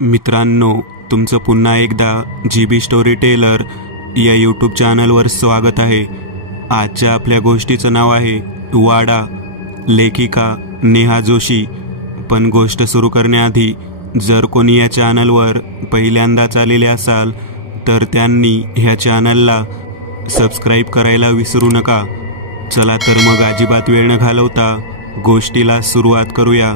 मित्रांनो, तुमचं पुन्हा एकदा GB स्टोरी टेलर या यूट्यूब चॅनलवर स्वागत आहे। आजच्या आपल्या गोष्टीचं नाव आहे वाडा, लेखिका नेहा जोशी। पण गोष्ट सुरू करण्याआधी जर कोणी या चॅनलवर पहिल्यांदाच आलेले असाल तर त्यांनी ह्या चॅनलला सबस्क्राईब करायला विसरू नका। चला तर मग अजिबात वेळ न घालवता गोष्टीला सुरुवात करूया।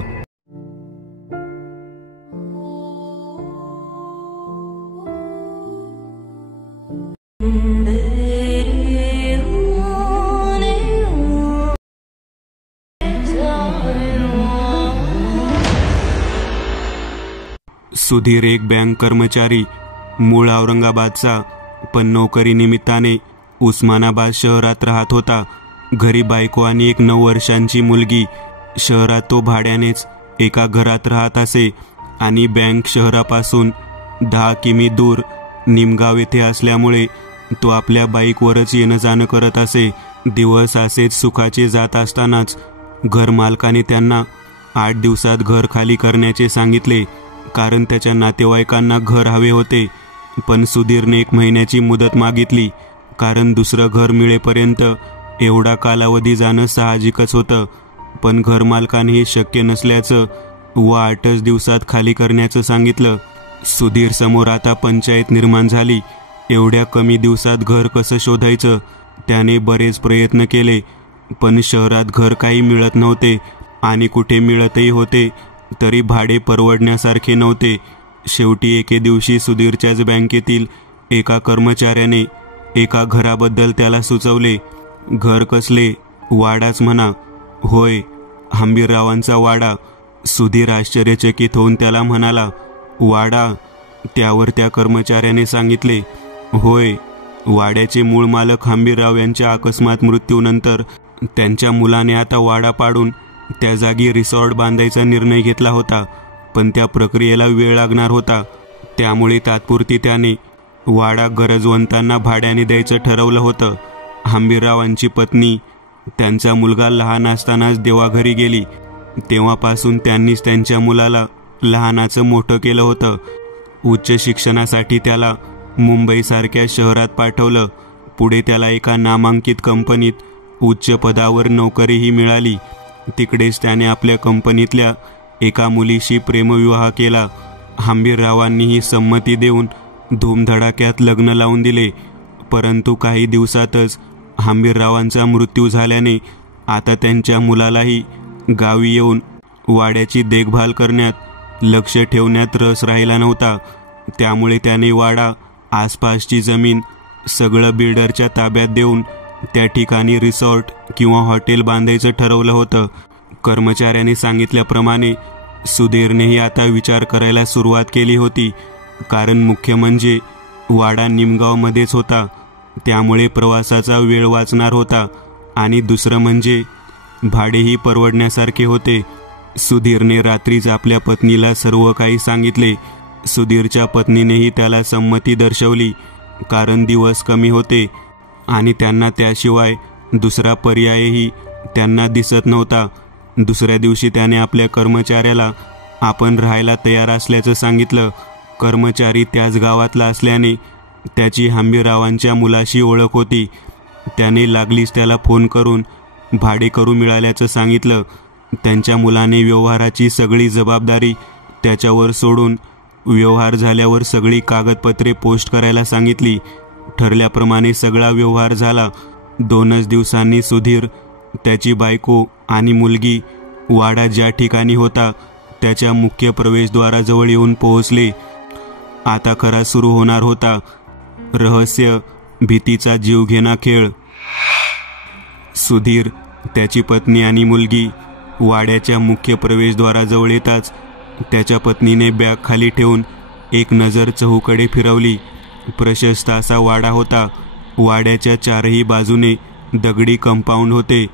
सुधीर एक बँक कर्मचारी, मूळ औरंगाबादचा, पण नोकरी निमित्ताने उस्मानाबाद शहरात राहत होता। घरी बायको आणि एक 9 वर्षांची मुलगी। शहरात तो भाड्यानेच एका घरात राहत असे आणि बँक शहरापासून 10 किमी दूर निमगाव येथे असल्यामुळे तो आपल्या बाईकवरच येणं जाणं करत असे। दिवस असेच सुखाचे जात असतानाच घरमालकाने त्यांना 8 दिवसात घर खाली करण्याचे सांगितले, कारण त्याच्या नातेवाईकांना घर हवे होते। पण सुधीरने 1 महिन्याची मुदत मागितली, कारण दुसरं घर मिळेपर्यंत एवढा कालावधी जाणं साहजिकच होतं। पण घरमालकाने हे शक्य नसल्याचं व 8च दिवसात खाली करण्याचं सांगितलं। सुधीर समोर आता पंचायत निर्माण झाली। एवढ्या कमी दिवसात घर कसं शोधायचं? त्याने बरेच प्रयत्न केले, पण शहरात घर काही मिळत नव्हते आणि कुठे मिळतही होते तरी भाडे परवडण्यासारखे नव्हते। शेवटी एके दिवशी सुधीरच्याच बँकेतील एका कर्मचाऱ्याने एका घराबद्दल त्याला सुचवले। घर कसले? वाडाच म्हणा। होय, हंबीररावांचा वाडा। सुधीर आश्चर्यचकित होऊन त्याला म्हणाला, वाडा? त्यावर त्या कर्मचाऱ्याने सांगितले, होय, वाड्याचे मूळ मालक हंबीरराव यांच्या अकस्मात मृत्यूनंतर त्यांच्या मुलाने आता वाडा पाडून त्या जागी रिसॉर्ट बांधायचा निर्णय घेतला होता। पण त्या प्रक्रियेला वेळ लागणार होता, त्यामुळे तात्पुरती त्याने वाडा गरजवंतांना भाड्याने द्यायचं ठरवलं होतं। हंबीररावांची पत्नी त्यांचा मुलगा लहान असतानाच देवाघरी गेली। तेव्हापासून त्यांनीच त्यांच्या मुलाला लहानाचं मोठं केलं होतं। उच्च शिक्षणासाठी त्याला मुंबईसारख्या शहरात पाठवलं। पुढे त्याला एका नामांकित कंपनीत उच्च पदावर नोकरीही मिळाली। तिकडेच त्याने आपल्या कंपनीतल्या एका मुलीशी प्रेमविवाह केला। हंबीररावांनीही संमती देऊन धूमधडाक्यात लग्न लावून दिले। परंतु काही दिवसातच हंबीररावांचा मृत्यू झाल्याने आता त्यांच्या मुलालाही गावी येऊन वाड्याची देखभाल करण्यात, लक्ष ठेवण्यात रस राहिला नव्हता। त्यामुळे त्याने वाडा, आसपासची जमीन सगळं बिल्डरच्या ताब्यात देऊन त्या ठिकाणी रिसॉर्ट किंवा हॉटेल बांधायचं ठरवलं होतं। कर्मचाऱ्याने सांगितल्याप्रमाणे सुधीरनेही आता विचार करायला सुरुवात केली होती, कारण मुख्य म्हणजे वाडा निमगावमध्येच होता, त्यामुळे प्रवासाचा वेळ वाचणार होता आणि दुसरं म्हणजे भाडेही परवडण्यासारखे होते। सुधीरने रात्रीच आपल्या पत्नीला सर्व काही सांगितले। सुधीरच्या पत्नीनेही त्याला संमती दर्शवली, कारण दिवस कमी होते आणि त्यांना त्याशिवाय दुसरा पर्यायही त्यांना दिसत नव्हता। दुसऱ्या दिवशी त्याने आपल्या कर्मचाऱ्याला आपण राहायला तयार असल्याचं सांगितलं। कर्मचारी त्याच गावातला असल्याने त्याची हंबीररावांच्या मुलाशी ओळख होती। त्याने लागलीच त्याला फोन करून भाडेकरू मिळाल्याचं सांगितलं। त्यांच्या मुलाने व्यवहाराची सगळी जबाबदारी त्याच्यावर सोडून व्यवहार झाल्यावर सगळी कागदपत्रे पोस्ट करायला सांगितली। ठरल्याप्रमाणे सगळा व्यवहार झाला। 2च दिवसांनी सुधीर, त्याची बायको आणि मुलगी वाडा ज्या ठिकाणी होता त्याच्या मुख्य प्रवेशद्वाराजवळ येऊन पोहोचले। आता खरा सुरू होणार होता रहस्य, भीतीचा जीवघेणा खेळ। सुधीर, त्याची पत्नी आणि मुलगी वाड्याच्या मुख्य प्रवेशद्वाराजवळ येताच त्याच्या पत्नीने बॅग खाली ठेवून एक नजर चहूकडे फिरवली। प्रशस्त असा वाडा होता। वाड्याच्या 4ही बाजूने दगडी कंपाऊंड होते।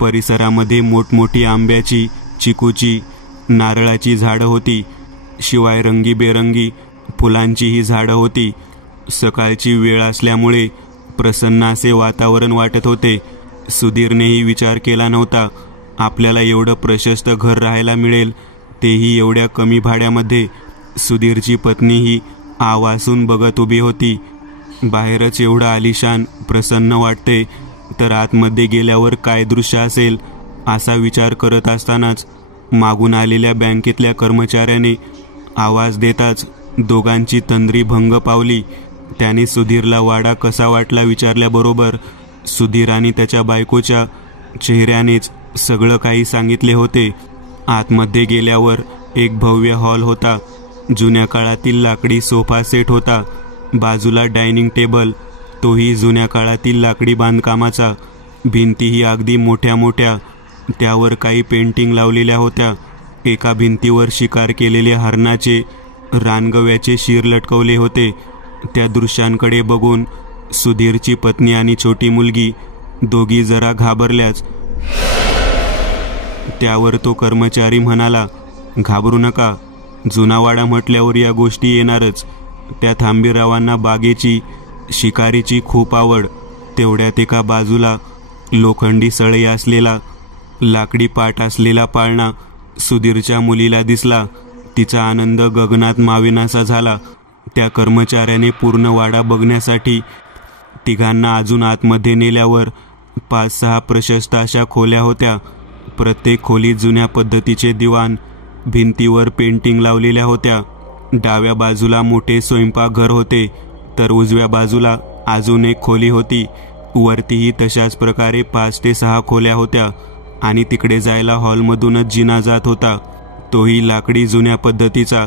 परिसरामध्ये मोठमोठी आंब्याची, चिकूची, नारळाची झाडं होती। शिवाय रंगीबेरंगी फुलांचीही झाडं होती। सकाळची वेळ असल्यामुळे प्रसन्न असे वातावरण वाटत होते। सुधीरनेही विचार केला नव्हता आपल्याला एवढं प्रशस्त घर राहायला मिळेल, तेही एवढ्या कमी भाड्यामध्ये। सुधीरची पत्नीही आवासून बघत उभी होती. बाहेरच एवढं आलिशान प्रसन्न वाटते, तर आतमध्ये गेल्यावर काय दृश्य असेल असा विचार करत असतानाच मागून आलेल्या बँकेतल्या कर्मचाऱ्याने आवाज देताच दोघांची तंद्री भंग पावली. त्याने सुधीरला वाडा कसा वाटला विचारल्याबरोबर सुधीर आणि त्याच्या बायकोच्या चेहऱ्यानेच सगळं काही सांगितले होते. आतमध्ये गेल्यावर एक भव्य हॉल होता. जुन्या काळातील लाकडी सोफा सेट होता. बाजूला डायनिंग टेबल, तोही जुन्या काळातील लाकडी बांधकामाचा. भिंतीही अगदी मोठ्या मोठ्या. त्यावर काही पेंटिंग लावलेल्या होत्या. एका भिंतीवर शिकार केलेले हरणाचे रानगव्याचे शीर लटकवले होते. त्या दृश्यांकडे बघून सुधीरची पत्नी आणि छोटी मुलगी दोघी जरा घाबरल्याच. त्यावर तो कर्मचारी म्हणाला, घाबरू नका, जुना वाडा म्हटल्यावर या गोष्टी येणारच. त्या थांबीरावांना बागेची, शिकारीची खूप आवड. तेवढ्यात एका बाजूला लोखंडी सळई असलेला, लाकडी पाट असलेला पाळणा सुधीरच्या मुलीला दिसला. तिचा आनंद गगनात मावेनासा झाला. त्या कर्मचाऱ्याने पूर्ण वाडा बघण्यासाठी तिघांना अजून आतमध्ये नेल्यावर 5-6 प्रशस्त अशा खोल्या होत्या. प्रत्येक खोलीत जुन्या पद्धतीचे दिवाण, भिंतीवर पेंटिंग लावलेल्या होत्या. डाव्या बाजूला मोठे स्वयंपाकघर होते, तर उजव्या बाजूला अजून एक खोली होती. वरतीही तशाच प्रकारे 5 ते 6 खोल्या होत्या आणि तिकडे जायला हॉलमधूनच जिना जात होता, तोही लाकडी जुन्या पद्धतीचा.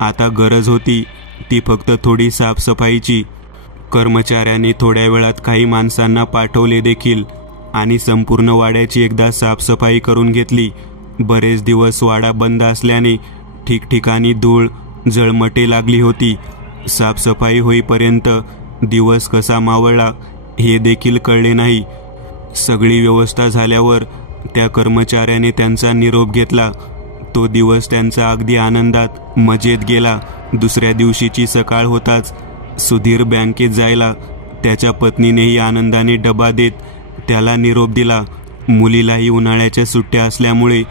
आता गरज होती ती फक्त थोडी साफसफाईची. कर्मचाऱ्यांनी थोड्या वेळात काही माणसांना पाठवले देखील आणि संपूर्ण वाड्याची एकदा साफसफाई करून घेतली. बरेच दिवस वाडा बंद असल्याने ठिकठिकाणी धूळ जळमटे लागली होती. साफसफाई होईपर्यंत दिवस कसा मावळला हे देखील कळले नाही. सगळी व्यवस्था झाल्यावर त्या कर्मचाऱ्याने त्यांचा निरोप घेतला. तो दिवस त्यांचा अगदी आनंदात मजेत गेला. दुसऱ्या दिवशीची सकाळ होताच सुधीर बँकेत जायला. त्याच्या पत्नीनेही आनंदाने डबा देत त्याला निरोप दिला. मुलीलाही उन्हाळ्याच्या सुट्ट्या असल्यामुळे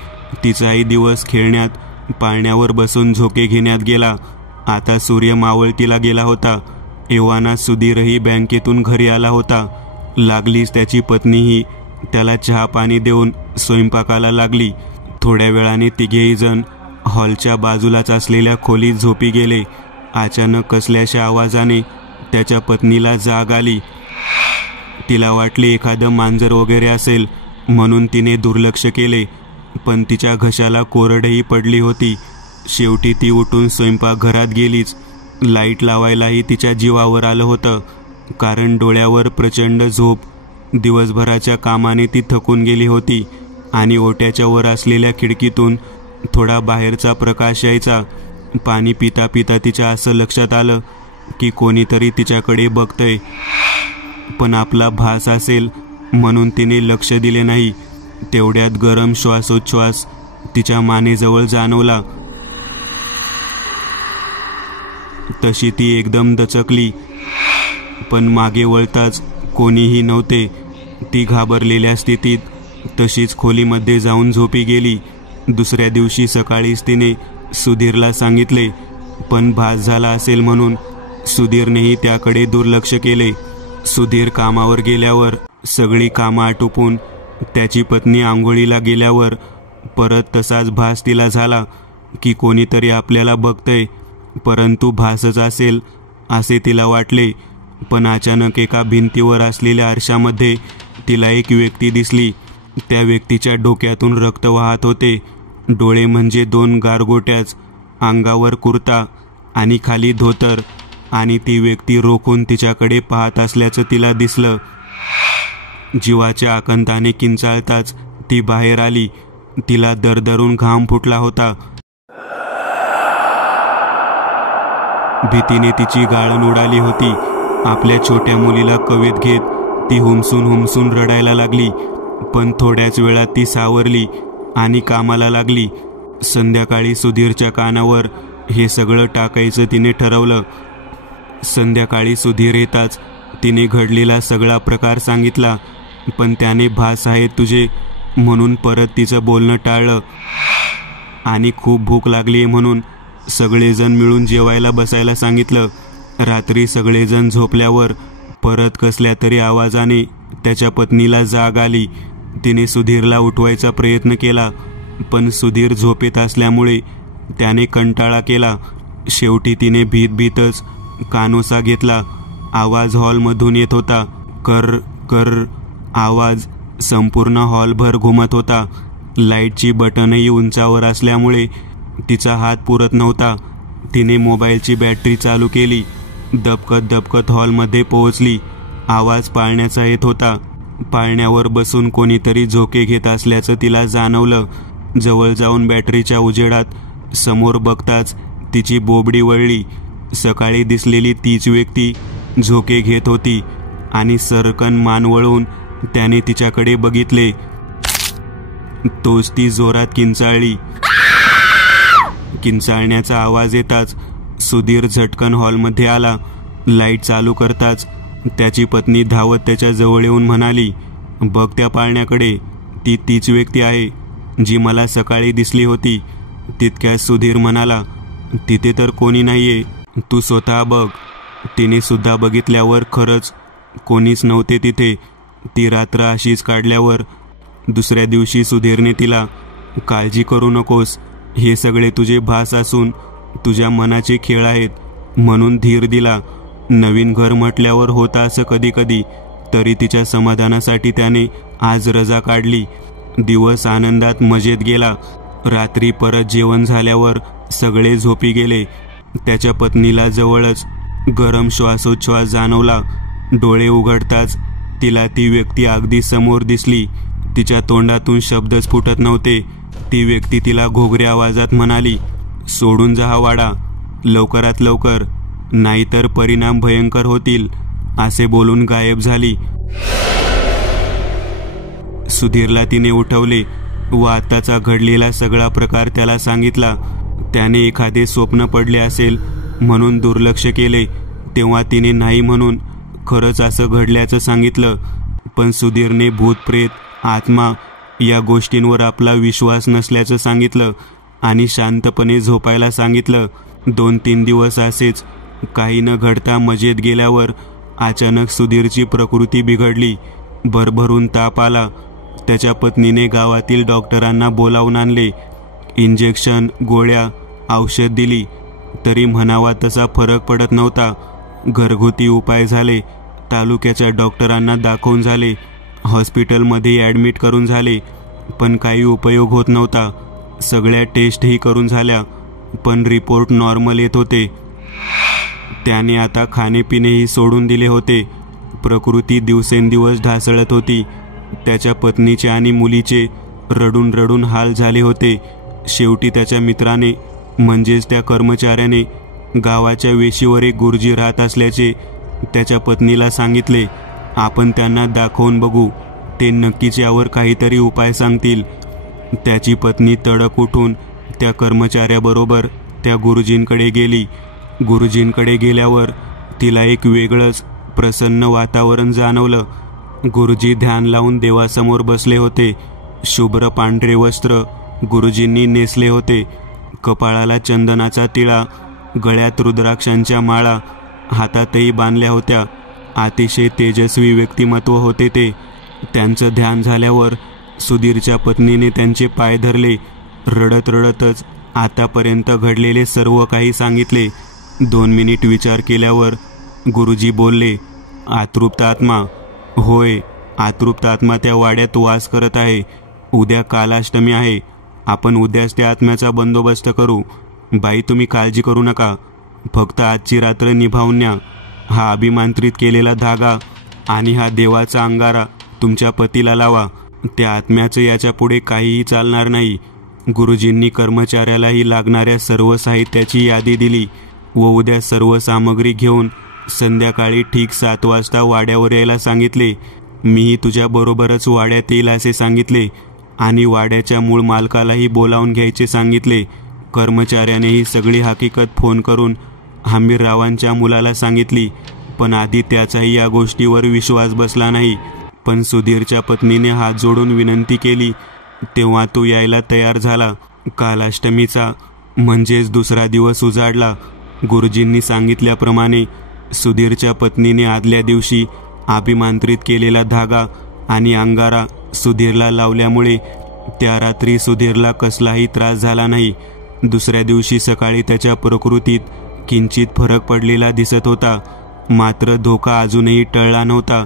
तिचाही दिवस खेळण्यात, पाळण्यावर बसून झोके घेण्यात गेला. आता सूर्य मावळतीला गेला होता. एव्हाना सुधीरही बँकेतून घरी आला होता. लागलीच त्याची पत्नीही त्याला चहा पाणी देऊन स्वयंपाकाला लागली. थोड्या वेळाने तिघेही जण हॉलच्या बाजूलाच असलेल्या खोलीत झोपी गेले. अचानक कसल्याशा आवाजाने त्याच्या पत्नीला जाग आली. तिला वाटले एखादं मांजर वगैरे असेल म्हणून तिने दुर्लक्ष केले, पण तिच्या घशाला कोरडही पडली होती. शेवटी ती उठून स्वयंपाकघरात गेलीच. लाईट लावायलाही तिच्या जीवावर आलं होतं, कारण डोळ्यावर प्रचंड झोप. दिवसभराच्या कामाने ती थकून गेली होती आणि ओट्याच्या वर असलेल्या खिडकीतून थोडा बाहेरचा प्रकाश यायचा. पाणी पिता पिता तिच्या असं लक्षात आलं की कोणीतरी तिच्याकडे बघतंय, पण आपला भास असेल म्हणून तिने लक्ष दिले नाही. तेवढ्यात गरम श्वासोच्छ्वास तिच्या मानेजवळ जाणवला. तशी ती एकदम दचकली, पण मागे वळताच कोणीही नव्हते. ती घाबरलेल्या स्थितीत तशीच खोलीमध्ये जाऊन झोपी गेली. दुसऱ्या दिवशी सकाळीच तिने सुधीरला सांगितले, पण भास झाला असेल म्हणून सुधीरनेही त्याकडे दुर्लक्ष केले. सुधीर कामावर गेल्यावर सगळी कामं आटोपून त्याची पत्नी आंघोळीला गेल्यावर परत तसाच भास तिला झाला की कोणीतरी आपल्याला बघतंय, परंतु भासच असेल असे तिला वाटले. पण अचानक एका भिंतीवर असलेल्या आरशामध्ये तिला एक व्यक्ती दिसली. त्या व्यक्तीच्या डोक्यातून रक्त वाहत होते. डोळे म्हणजे 2 गारगोट्याच, अंगावर कुर्ता आणि खाली धोतर, आणि ती व्यक्ती रोखून तिच्याकडे पाहत असल्याचं तिला दिसलं. जीवाच्या आकंताने किंचाळताच ती बाहेर आली. तिला दरदरून घाम फुटला होता. भीतीने तिची गाळण उडाली होती. आपल्या छोट्या मुलीला कवेत घेत ती हुमसून हुमसून रडायला लागली. पण थोड्याच वेळात ती सावरली आणि कामाला लागली. संध्याकाळी सुधीरच्या कानावर हे सगळं टाकायचं तिने ठरवलं. संध्याकाळी सुधीर येताच तिने घडलेला सगळा प्रकार सांगितला, पण त्याने भास आहे तुझे म्हणून परत तिचं बोलणं टाळलं आणि खूप भूक लागली म्हणून सगळेजण मिळून जेवायला बसायला सांगितलं. रात्री सगळेजण झोपल्यावर परत कसल्या तरी आवाजाने त्याच्या पत्नीला जाग आली. तिने सुधीरला उठवायचा प्रयत्न केला, पण सुधीर झोपेत असल्यामुळे त्याने कंटाळा केला. शेवटी तिने भीतच कानोसा घेतला. आवाज हॉलमधून येत होता. कर कर आवाज संपूर्ण हॉलभर घुमत होता. लाईटची बटनही उंचावर असल्यामुळे तिचा हात पुरत नव्हता. तिने मोबाईलची बॅटरी चालू केली. दबकत हॉलमध्ये पोहोचली. आवाज पाळण्याचा येत होता. पाळण्यावर बसून कोणीतरी झोके घेत असल्याचं तिला जाणवलं. जवळ जाऊन बॅटरीच्या उजेडात समोर बघताच तिची बोबडी वळली. सकाळी दिसलेली तीच व्यक्ती झोके घेत होती आणि सरकन मान वळवून त्याने तिच्याकडे बघितले. तोच ती जोरात किंचाळली. किंचाळण्याचा आवाज येताच सुधीर झटकन हॉलमध्ये आला. लाईट चालू करताच त्याची पत्नी धावत त्याच्या जवळ येऊन म्हणाली, बघ त्या पाळण्याकडे, ती तीच व्यक्ती आहे जी मला सकाळी दिसली होती. तितक्यात सुधीर म्हणाला, तिथे तर कोणी नाहीये, तू स्वतः बघ. तिने सुद्धा बघितल्यावर खरंच कोणीच नव्हते तिथे. ती रात्र अशीच काढल्यावर दुसऱ्या दिवशी सुधीरने तिला, काळजी करू नकोस, हे सगळे तुझे भास असून तुझ्या मनाचे खेळ आहेत, म्हणून धीर दिला. नवीन घर म्हटल्यावर होता असं कधी कधी, तरी तिच्या समाधानासाठी त्याने आज रजा काढली. दिवस आनंदात मजेत गेला. रात्री परत जेवण झाल्यावर सगळे झोपी गेले. त्याच्या पत्नीला जवळच गरम श्वासोच्छ्वास जाणवला. डोळे उघडताच तिला ती व्यक्ती अगदी समोर दिसली. तिच्या तोंडातून शब्दच फुटत नव्हते. ती व्यक्ती तिला घोगऱ्या आवाजात म्हणाली, सोडून जा हा वाडा, लवकरात लवकर, नाहीतर परिणाम भयंकर होतील, असे बोलून गायब झाली. सुधीरला तिने उठवले व आताचा घडलेला सगळा प्रकार त्याला सांगितला. त्याने एखादे स्वप्न पडले असेल म्हणून दुर्लक्ष केले. तेव्हा तिने नाही म्हणून खरंच असं घडल्याचं सांगितलं. पण सुधीरने भूतप्रेत, आत्मा या गोष्टींवर आपला विश्वास नसल्याचं सांगितलं आणि शांतपणे झोपायला सांगितलं. 2-3 दिवस असेच काही न घडता मजेत गेल्यावर अचानक सुधीरची प्रकृती बिघडली. भरभरून ताप आला. त्याच्या पत्नीने गावातील डॉक्टरांना बोलावून आणले. इंजेक्शन, गोळ्या, औषध दिली, तरी म्हणावा तसा फरक पडत नव्हता. घरगुती उपाय झाले, तालुक्याच्या डॉक्टरांना दाखवून झाले, हॉस्पिटलमध्ये ॲडमिट करून झाले, पण काही उपयोग होत नव्हता. सगळ्या टेस्टही करून झाल्या, पण रिपोर्ट नॉर्मल येत होते. त्याने आता खाणेपिणेही सोडून दिले होते. प्रकृती दिवसेंदिवस ढासळत होती. त्याच्या पत्नीचे आणि मुलीचे रडून रडून हाल झाले होते. शेवटी त्याच्या मित्राने, म्हणजेच त्या कर्मचाऱ्याने, गावाच्या वेशीवर एक गुरुजी राहत असल्याचे त्याच्या पत्नीला सांगितले. आपण त्यांना दाखवून बघू, ते नक्कीच यावर काहीतरी उपाय सांगतील. त्याची पत्नी तडक उठून त्या कर्मचाऱ्याबरोबर त्या गुरुजींकडे गेली. गुरुजींकडे गेल्यावर तिला एक वेगळंच प्रसन्न वातावरण जाणवलं. गुरुजी ध्यान लावून देवासमोर बसले होते. शुभ्र पांढरे वस्त्र गुरुजींनी नेसले होते. कपाळाला चंदनाचा तिळा, गळ्यात रुद्राक्षांच्या माळा, हातातही बांधल्या होत्या. अतिशय तेजस्वी व्यक्तिमत्व होते ते. त्यांचं ध्यान झाल्यावर सुधीरच्या पत्नीने त्यांचे पाय धरले. रडत रडतच आतापर्यंत घडलेले सर्व काही सांगितले. 2 मिनिट विचार केल्यावर गुरुजी बोलले, आतृप्त आत्मा. होय, आतृप्त आत्मा त्या वाड्यात वास करत आहे. उद्या कालाष्टमी आहे. आपण उद्याच त्या आत्म्याचा बंदोबस्त करू. बाई, तुम्ही काळजी करू नका. फक्त आजची रात्र निभावून न्या. हा अभिमंत्रित केलेला धागा आणि हा देवाचा अंगारा तुमच्या पतीला लावा. त्या आत्म्याचं याच्या पुढे काहीही चालणार नाही. गुरुजींनी कर्मचाऱ्यालाही लागणाऱ्या सर्व साहित्याची यादी दिली व उद्या सर्व सामग्री घेऊन संध्याकाळी ठीक 7 वाजता वाड्यावर यायला सांगितले. मीही तुझ्याबरोबरच वाड्यात येईल असे सांगितले आणि वाड्याच्या मूळ मालकालाही बोलावून घ्यायचे सांगितले. कर्मचाऱ्याने ही सगळी हकीकत फोन करून हमीररावांच्या मुलाला सांगितली, पण आधी त्याचाही या गोष्टीवर विश्वास बसला नाही. पण सुधीरच्या पत्नीने हात जोडून विनंती केली तेव्हा तो यायला तयार झाला. कालाष्टमीचा म्हणजेच दुसरा दिवस उजाडला. गुरुजींनी सांगितल्याप्रमाणे सुधीरच्या पत्नीने आदल्या दिवशी अभिमंत्रित केलेला धागा आणि अंगारा सुधीरला लावल्यामुळे त्या रात्री सुधीरला कसलाही त्रास झाला नाही. दुसऱ्या दिवशी सकाळी त्याच्या प्रकृतीत किंचित फरक पडलेला दिसत होता. मात्र धोका अजूनही टळला नव्हता,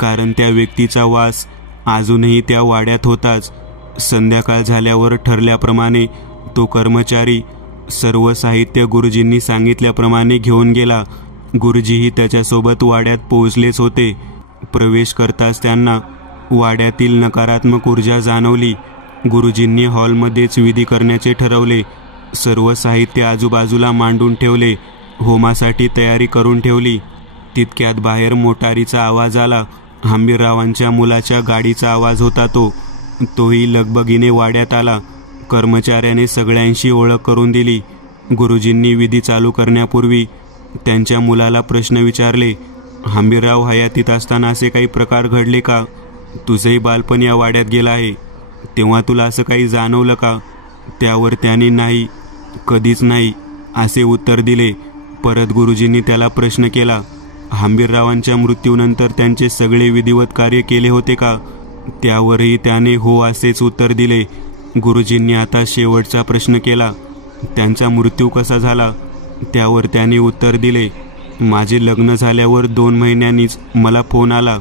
कारण त्या व्यक्तीचा वास अजूनही त्या वाड्यात होताच. संध्याकाळ झाल्यावर ठरल्याप्रमाणे तो कर्मचारी सर्व साहित्य गुरुजींनी सांगितल्याप्रमाणे घेऊन गेला. गुरुजीही त्याच्यासोबत वाड्यात पोहोचलेच होते. प्रवेश करताच त्यांना वाड्यातील नकारात्मक ऊर्जा जाणवली. गुरुजींनी हॉलमध्येच विधी करण्याचे ठरवले. सर्व साहित्य आजूबाजूला मांडून ठेवले. होमासाठी तयारी करून ठेवली. तितक्यात बाहेर मोटारीचा आवाज आला. हंबीररावांच्या मुलाच्या गाडीचा आवाज होता तोही लगबगीने वाड्यात आला. कर्मचाऱ्याने सगळ्यांशी ओळख करून दिली. गुरुजींनी विधी चालू करण्यापूर्वी त्यांच्या मुलाला प्रश्न विचारले. हंबीरराव हयातीत असताना असे काही प्रकार घडले का? तुझेही बालपण या वाड्यात गेला आहे, तेव्हा तुला असं काही जाणवलं का? त्यावर त्याने नाही, कधीच नाही असे उत्तर दिले. परत गुरुजींनी त्याला प्रश्न केला, हंबीररावांच्या मृत्यूनंतर त्यांचे सगळे विधिवत कार्य केले होते का? त्यावरही त्याने हो असेच उत्तर दिले. गुरुजींनी आता शेवटचा प्रश्न केला, त्यांचा मृत्यू कसा झाला? त्यावर त्याने उत्तर दिले, माझे लग्न झाल्यावर 2 महिन्यांनीच मला फोन आला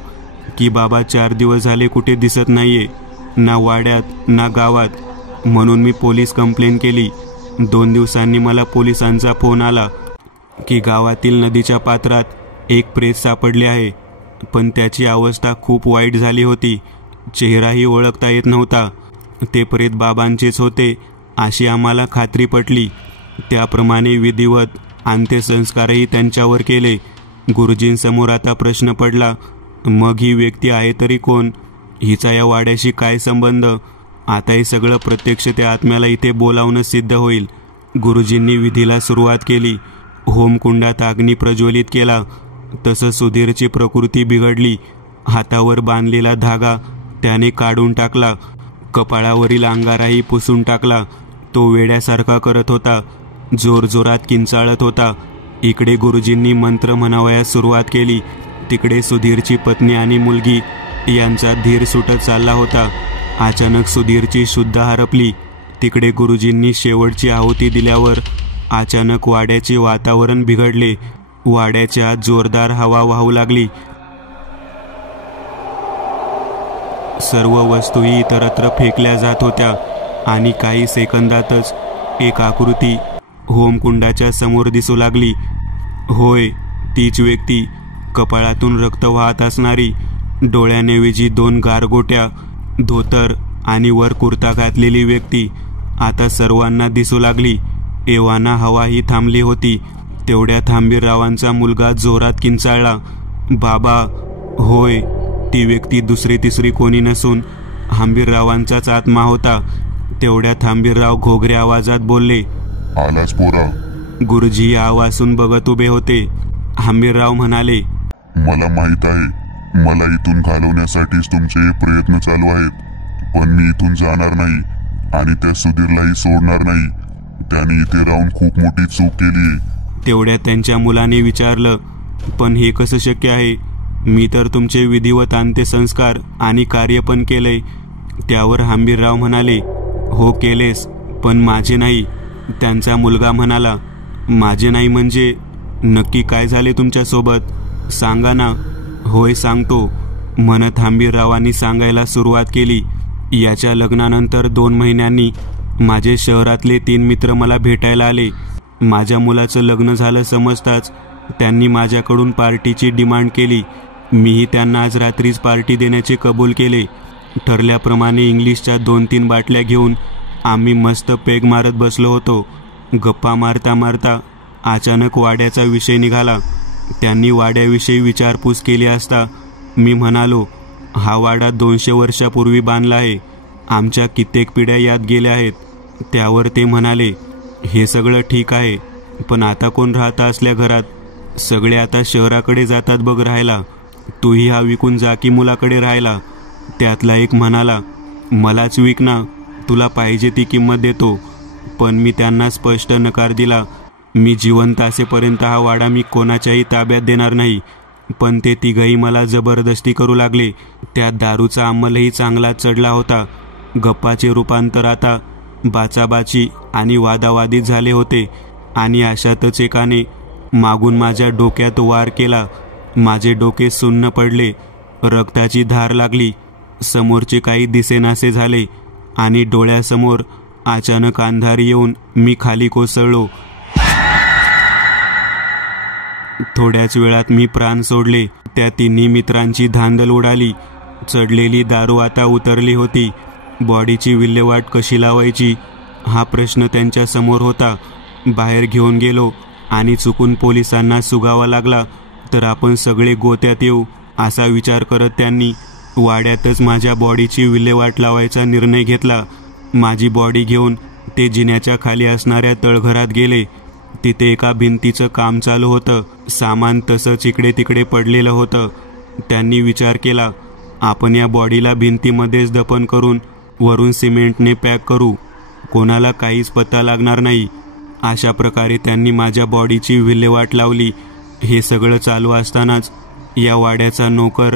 की बाबा 4 दिवस झाले कुठे दिसत नाहीये, ना वाड्यात ना गावात. म्हणून मी पोलीस कंप्लेंट केली. 2 दिवसांनी मला पोलिसांचा फोन आला की गावातील नदीच्या पात्रात एक प्रेत सापडले आहे, पण त्याची अवस्था खूप वाईट झाली होती. चेहराही ओळखता येत नव्हता. ते प्रेत बाबांचेच होते अशी आम्हाला खात्री पटली. त्याप्रमाणे विधिवत अंत्यसंस्कारही त्यांच्यावर केले. गुरुजींसमोर आता प्रश्न पडला, मग ही व्यक्ती आहे तरी कोण? हिचा या वाड्याशी काय संबंध? आता हे सगळं प्रत्यक्ष त्या आत्म्याला इथे बोलावणं सिद्ध होईल. गुरुजींनी विधीला सुरुवात केली. होमकुंडात अग्नी प्रज्वलित केला. तसं सुधीरची प्रकृती बिघडली. हातावर बांधलेला धागा त्याने काढून टाकला. कपाळावरील अंगाराही पुसून टाकला. तो वेड्यासारखा करत होता. जोरजोरात किंचाळत होता. इकडे गुरुजींनी मंत्र म्हणावयास सुरुवात केली. तिकडे सुधीरची पत्नी आणि मुलगी यांचा धीर सुटत चालला होता. अचानक सुधीरची शुद्ध हरपली. तिकडे गुरुजींनी शेवटची आहुती दिल्यावर अचानक वाड्याचे वातावरण बिघडले. वाड्याच्या आत जोरदार हवा वाहू लागली. सर्व वस्तूही इतरत्र फेकल्या जात होत्या आणि काही सेकंदातच एक आकृती होमकुंडाच्या समोर दिसू लागली. होय, तीच व्यक्ती. कपाळातून रक्त वाहत असणारी, डोळ्यानेविजी 2 गारगोट्या, धोतर आणि वर कुर्ता घातलेली व्यक्ती आता सर्वांना दिसू लागली. एव्हाना हवाही थांबली होती. तेवढ्यात हंबीररावांचा मुलगा जोरात किंचाळला, बाबा! होय, ती व्यक्ती दुसरी तिसरी कोणी नसून हंबीररावांचाच आत्मा होता. तेवढ्यात हंबीरराव घोगऱ्या आवाजात बोलले, आलास पोरा? गुरुजी आवाजून बघत उभे होते. हंबीरराव म्हणाले, मला माहित आहे, मला इथून घालवण्यासाठीच तुमचे प्रयत्न चालू आहेत, पण मी इथून जाणार नाही आणि त्या सुधीरलाही सोडणार नाही. त्याने इथे राहून खूप मोठी चूक केली. तेवढ्यात त्यांच्या मुलाने विचारलं, पण हे कसं शक्य आहे? मी तर तुमचे विधिवत अंत्यसंस्कार आणि कार्य पण केलंय. त्यावर हंबीरराव म्हणाले, हो केलेस, पण माझे नाही. त्यांचा मुलगा म्हणाला, माझे नाही म्हणजे? नक्की काय झाले तुमच्यासोबत? सांगा ना. होय सांगतो, म्हणत हंबीररावांनी सांगायला सुरुवात केली. याच्या लग्नानंतर 2 महिन्यांनी माझे शहरातले 3 मित्र मला भेटायला आले. माझ्या मुलाचं लग्न झालं समजताच त्यांनी माझ्याकडून पार्टीची डिमांड केली. मीही त्यांना आज रात्रीच पार्टी देण्याचे कबूल केले. ठरल्याप्रमाणे इंग्लिशच्या 2-3 बाटल्या घेऊन आम्ही मस्त पेग मारत बसलो होतो. गप्पा मारता मारता अचानक वाड्याचा विषय निघाला. त्यांनी वाड्याविषयी विचारपूस केली असता मी म्हणालो, हा वाडा 200 वर्षापूर्वी बांधला आहे. आमच्या कित्येक पिढ्या यात गेल्या आहेत. त्यावर ते म्हणाले, हे सगळं ठीक आहे, पण आता कोण राहता असल्या घरात? सगळे आता शहराकडे जातात बघ राहायला. तूही हा विकून जा की मुलाकडे राहायला. त्यातला एक म्हणाला, मलाच विक ना, तुला पाहिजे ती किंमत देतो. पण मी त्यांना स्पष्ट नकार दिला. मी जिवंत असेपर्यंत हा वाडा मी कोणाच्याही ताब्यात देणार नाही. पण ते तिघही मला जबरदस्ती करू लागले. त्या दारूचा अंमलही चांगला चढला होता. गप्पाचे रूपांतर आता बाचाबाची आणि वादावादीत झाले होते. आणि अशातच एकाने मागून माझ्या डोक्यात वार केला. माझे डोके सुन्न पडले. रक्ताची धार लागली. समोरचे काही दिसेनासे झाले आणि डोळ्यासमोर अचानक अंधार येऊन मी खाली कोसळलो. थोड्याच वेळात मी प्राण सोडले. त्या तिन्ही मित्रांची धांदल उडाली. चढलेली दारू आता उतरली होती. बॉडीची विल्हेवाट कशी लावायची हा प्रश्न त्यांच्या समोर होता. बाहेर घेऊन गेलो आणि चुकून पोलिसांना सुगावा लागला तर आपण सगळे गोत्यात येऊ असा विचार करत त्यांनी वाड्यातच माझ्या बॉडीची विल्हेवाट लावायचा निर्णय घेतला. माझी बॉडी घेऊन ते जिन्याच्या खाली असणाऱ्या तळघरात गेले. तिथे एका भिंतीचं काम चालू होतं. सामान तसंच इकडे तिकडे पडलेलं होतं. त्यांनी विचार केला, आपण या बॉडीला भिंतीमध्येच दफन करून वरून सिमेंटने पॅक करू. कोणाला काहीच पत्ता लागणार नाही. अशा प्रकारे त्यांनी माझ्या बॉडीची विल्हेवाट लावली. हे सगळं चालू असतानाच या वाड्याचा नोकर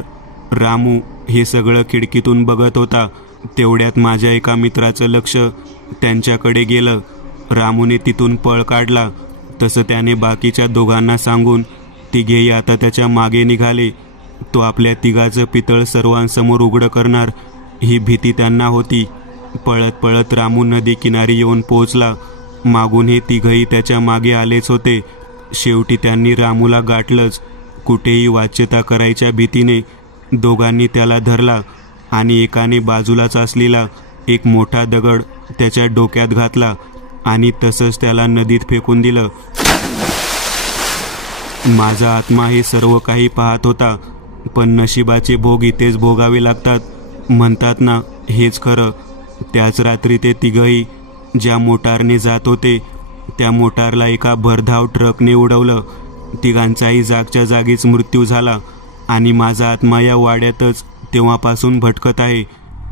रामू हे सगळं खिडकीतून बघत होता. तेवढ्यात माझ्या एका मित्राचं लक्ष त्यांच्याकडे गेलं. रामूने तिथून पळ काढला. तसं त्याने बाकीच्या दोघांना सांगून तिघेही आता त्याच्या मागे निघाले. तो आपल्या तिघाचं पितळ सर्वांसमोर उघडं करणार ही भीती त्यांना होती. पळत पळत रामू नदी किनारी येऊन पोहोचला. मागून हे तिघही त्याच्या मागे आलेच होते. शेवटी त्यांनी रामूला गाठलंच. कुठेही वाच्यता करायच्या भीतीने दोघांनी त्याला धरला आणि एकाने बाजूलाच असलेला एक मोठा दगड त्याच्या डोक्यात घातला आणि तसंच त्याला नदीत फेकून दिलं. माझा आत्मा हे सर्व काही पाहत होता. पण नशिबाचे भोग इथेच भोगावे लागतात म्हणतात ना, हेच खरं. त्याच रात्री ते तिघही ज्या मोटारने जात होते त्या मोटारला एका भरधाव ट्रकने उडवलं. तिघांचाही जागच्या जागीच मृत्यू झाला आणि माझा आत्मा या वाड्यातच तेव्हापासून भटकत आहे.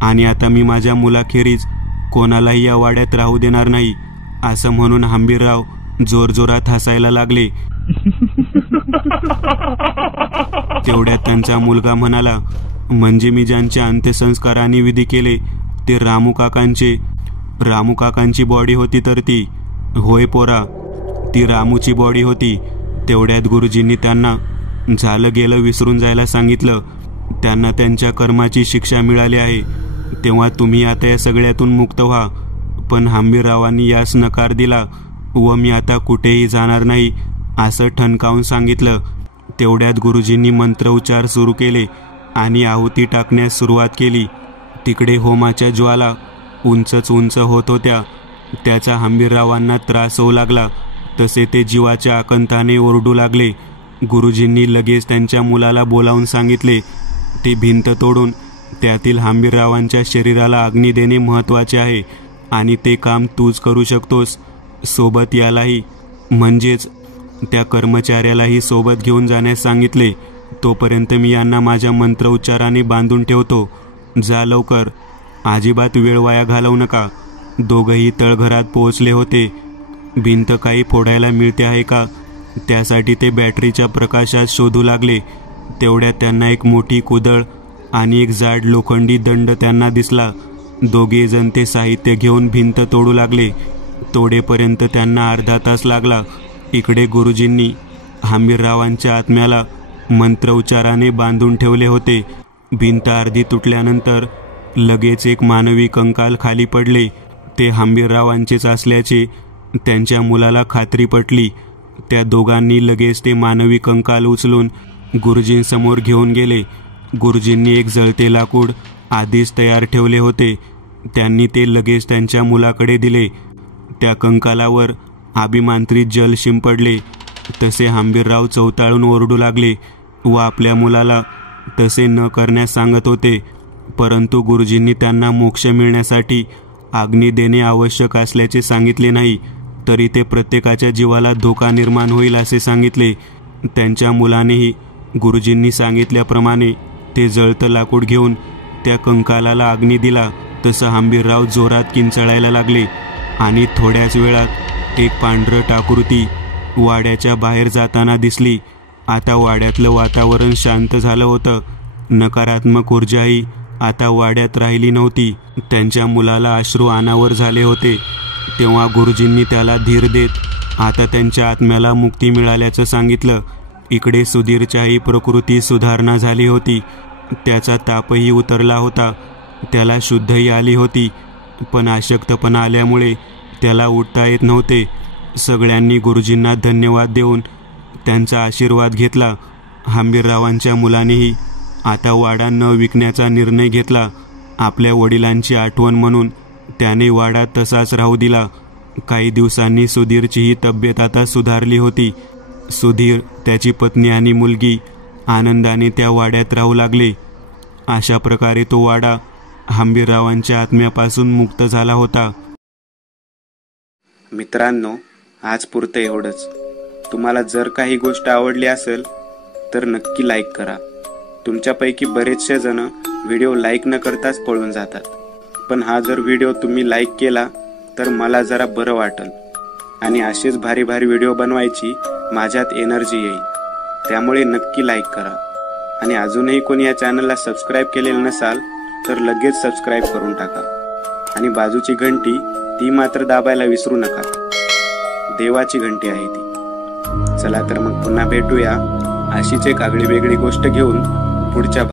आणि आता मी माझ्या मुलाखेरीज कोणालाही या वाड्यात राहू देणार नाही असं म्हणून हंबीरराव जोरजोरात हसायला लागले. तेवढ्यात त्यांचा मुलगा म्हणाला, म्हणजे मी ज्यांच्या अंत्यसंस्काराने विधी केले ते रामू काकांची बॉडी होती तर ती? होय पोरा, ती रामूची बॉडी होती. तेवढ्यात गुरुजींनी त्यांना झालं गेलं विसरून जायला सांगितलं. त्यांना त्यांच्या कर्माची शिक्षा मिळाली आहे. तेव्हा तुम्ही आता या सगळ्यातून मुक्त व्हा. पण हंबीररावांनी यास नकार दिला व मी आता कुठेही जाणार नाही असं ठणकावून सांगितलं. तेवढ्यात गुरुजींनी मंत्रोच्चार सुरू केले आणि आहुती टाकण्यास सुरुवात केली. तिकडे होमाच्या ज्वाला उंचच उंच होत होत्या. त्याचा हंबीररावांना त्रास होऊ लागला. तसे ते जीवाच्या आकंताने ओरडू लागले. गुरुजींनी लगेच त्यांच्या मुलाला बोलावून सांगितले, ती भिंत तोडून त्यातील हंबीररावांच्या शरीराला अग्नी देणे महत्त्वाचे आहे आणि ते काम तूच करू शकतोस. सोबत यालाही म्हणजेच त्या कर्मचाऱ्यालाही सोबत घेऊन जाण्यास सांगितले. तोपर्यंत मी यांना माझ्या मंत्रोच्चाराने बांधून ठेवतो. जा लवकर, अजिबात वेळ वाया घालवू नका. दोघंही तळघरात पोहोचले होते. भिंत काही फोडायला मिळते आहे का त्यासाठी ते बॅटरीच्या प्रकाशात शोधू लागले. तेवढ्यात त्यांना एक मोठी कुदळ आणि एक जाड लोखंडी दंड त्यांना दिसला. दोघे जण ते साहित्य घेऊन भिंत तोडू लागले. तोडेपर्यंत त्यांना अर्धा तास लागला. इकडे गुरुजींनी हंबीररावांच्या आत्म्याला मंत्रोच्चाराने बांधून ठेवले होते. भिंत अर्धी तुटल्यानंतर लगेच एक मानवी कंकाल खाली पडले. ते हंबीररावांचेच असल्याचे त्यांच्या मुलाला खात्री पटली. त्या दोघांनी लगेच ते मानवी कंकाल उचलून गुरुजींसमोर घेऊन गेले. गुरुजींनी एक जळते लाकूड आधीच तयार ठेवले होते. त्यांनी ते लगेच त्यांच्या मुलाकडे दिले. त्या कंकालावर अभिमांत्रित जल शिंपडले. तसे हंबीरराव चवताळून ओरडू लागले व आपल्या मुलाला तसे न करण्यास सांगत होते. परंतु गुरुजींनी त्यांना मोक्ष मिळण्यासाठी अग्नी देणे आवश्यक असल्याचे सांगितले नाही, तरी ते प्रत्येकाच्या जीवाला धोका निर्माण होईल असे सांगितले. त्यांच्या मुलानेही गुरुजींनी सांगितल्याप्रमाणे ते जळतं लाकूड घेऊन त्या कंकालाला अग्नी दिला. तसं हंबीरराव जोरात किंचाळायला लागले आणि थोड्याच वेळात एक पांढरट आकृती वाड्याच्या बाहेर जाताना दिसली. आता वाड्यातलं वातावरण शांत झालं होतं. नकारात्मक ऊर्जाही आता वाड्यात राहिली नव्हती. त्यांच्या मुलाला अश्रू अनावर झाले होते. तेव्हा गुरुजींनी त्याला धीर देत आता त्यांच्या आत्म्याला मुक्ती मिळाल्याचं सांगितलं. इकडे सुधीरच्याही प्रकृती सुधारणा झाली होती. त्याचा तापही उतरला होता. त्याला शुद्धही आली होती, पण अशक्तपणा आल्यामुळे त्याला उठता येत नव्हते. सगळ्यांनी गुरुजींना धन्यवाद देऊन त्यांचा आशीर्वाद घेतला. हंबीररावांच्या मुलानेही आता वाडा न विकण्याचा निर्णय घेतला. आपल्या वडिलांची आठवण म्हणून त्याने वाडा तसाच राहू दिला. काही दिवसांनी सुधीरचीही तब्येत आता सुधारली होती. सुधीर, त्याची पत्नी आणि मुलगी आनंदाने त्या वाड्यात राहू लागले. अशा प्रकारे तो वाडा हंबीररावांच्या आत्म्यापासून मुक्त झाला होता. मित्रांनो, आज पुरतं एवढंच. तुम्हाला जर काही गोष्ट आवडली असेल तर नक्की लाईक करा. तुमच्यापैकी बरेचसे जण व्हिडिओ लाईक न करताच पळून जातात, पण हा जर व्हिडिओ तुम्ही लाईक केला तर मला जरा बरं वाटेल आणि असेच भारी भारी व्हिडिओ बनवायची माझ्यात एनर्जी येईल. त्यामुळे नक्की लाईक करा. आणि अजूनही कोणी या चॅनलला सबस्क्राईब केलेलं नसाल तर लगेच सबस्क्राईब करून टाका. आणि बाजूची घंटी ती मात्र दाबायला विसरू नका. देवाची घंटी आहे ती. चला तर मग पुन्हा भेटूया अशीच एक आगळी वेगळी गोष्ट घेऊन पुढच्या